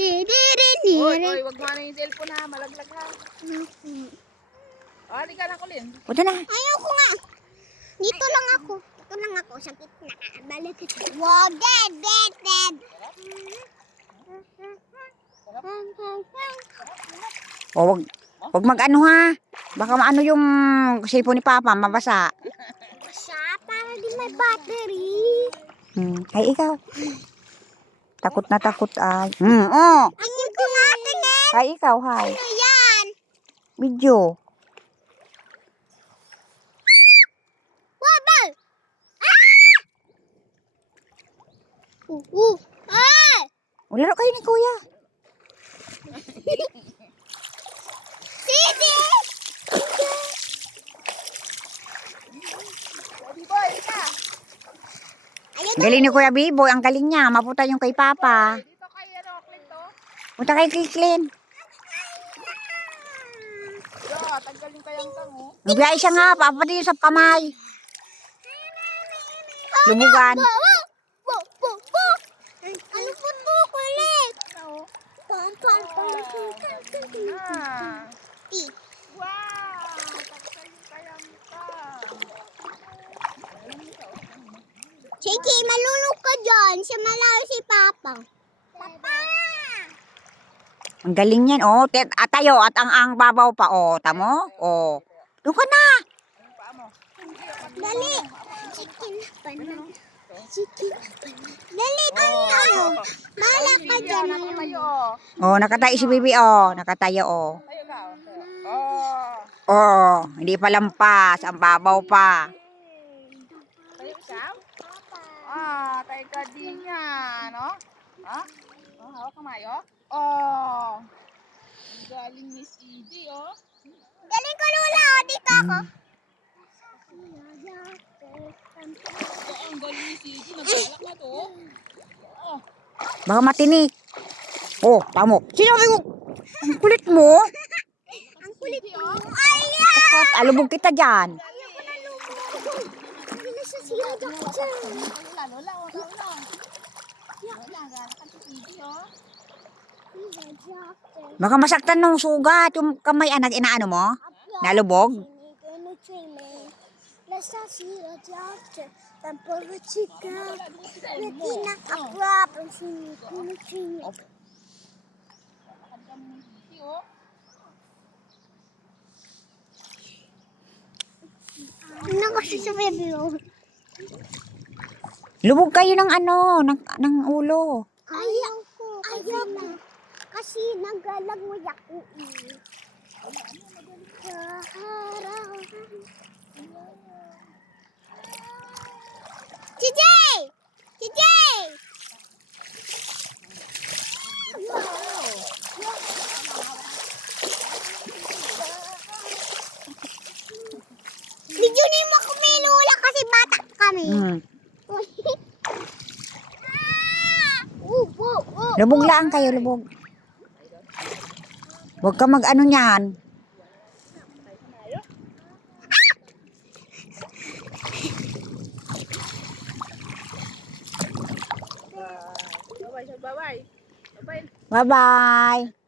Oy, wag mo na yung cellphone ha. Malaglag ha. Di ka na kulin. Punta na. Ayoko nga. Dito lang ako. Dito lang ako sa gitna. Balik ito. Wow, dead. O, wag mag-ano ha. Baka maano yung cellphone ni Papa, mabasa. Siya, para di may battery. Ay, ikaw. Takot na takot ay. Oh. Ano ko nga tingin? Ay, ikaw, hi. Ano yan? Video. Wabal! Ah! Laro kayo ni Kuya. Sisi! Boy, ka. Ayun Ang galing ni Kuya Biboy. Ang galing niya. Maputa yung kay Papa. Dito kayo, Clinto. Punta kay Kiklin. Tanggal yung kayang tango. Nagbiyahe siya nga. Papa din sa kamay. Lumugan. Ano po to? Kulit! Pam. Wow! Tanggal yung kayang tango. Sige, malulog ka dyan. Siya malayo si Papa. Papa! Ang galing yan. Oh, tayo at ang babaw pa. Oh, tamo? Oh. Doon ka na. Dali! Chicken panan. Dali tayo! Bala ka dyan. Tayo. Oh, nakatayo si Bibi. Oh, nakatayo. Oh. Tayo ka. Oh, hindi pa lampas. Ang babaw pa. Tayo siya. Tayo ka din nga, no? Hawak kamayo. Ang galing Miss Edie, Galing ko lula. Dito ako. Ang galing Miss Edie. Nagbalak na to. Baka matinik. Oh, tamo. Sinabi ko, ang kulit mo. Ang kulit mo. Ayan! Takot, alubog kita dyan. Ayoko na lumubog. Hindi na siya siya dyan. Lola. Baka masaktan ng sugat. Yung kamay, anak, inaano mo? Nalubog? Nasa siya dyan. Tampol mo chika. Nakinak aprap. Ang sinipin. Ano kasi sa baby mo? Lubog kayo ng ano, ng ulo. Ayaw ko. Kasi nagalag mo ako CJ! CJ! Video ni mo ako may lula kasi bata kami. Lubog lang kayo, lubog. Huwag ka mag-ano niyan. Bye-bye. Bye-bye.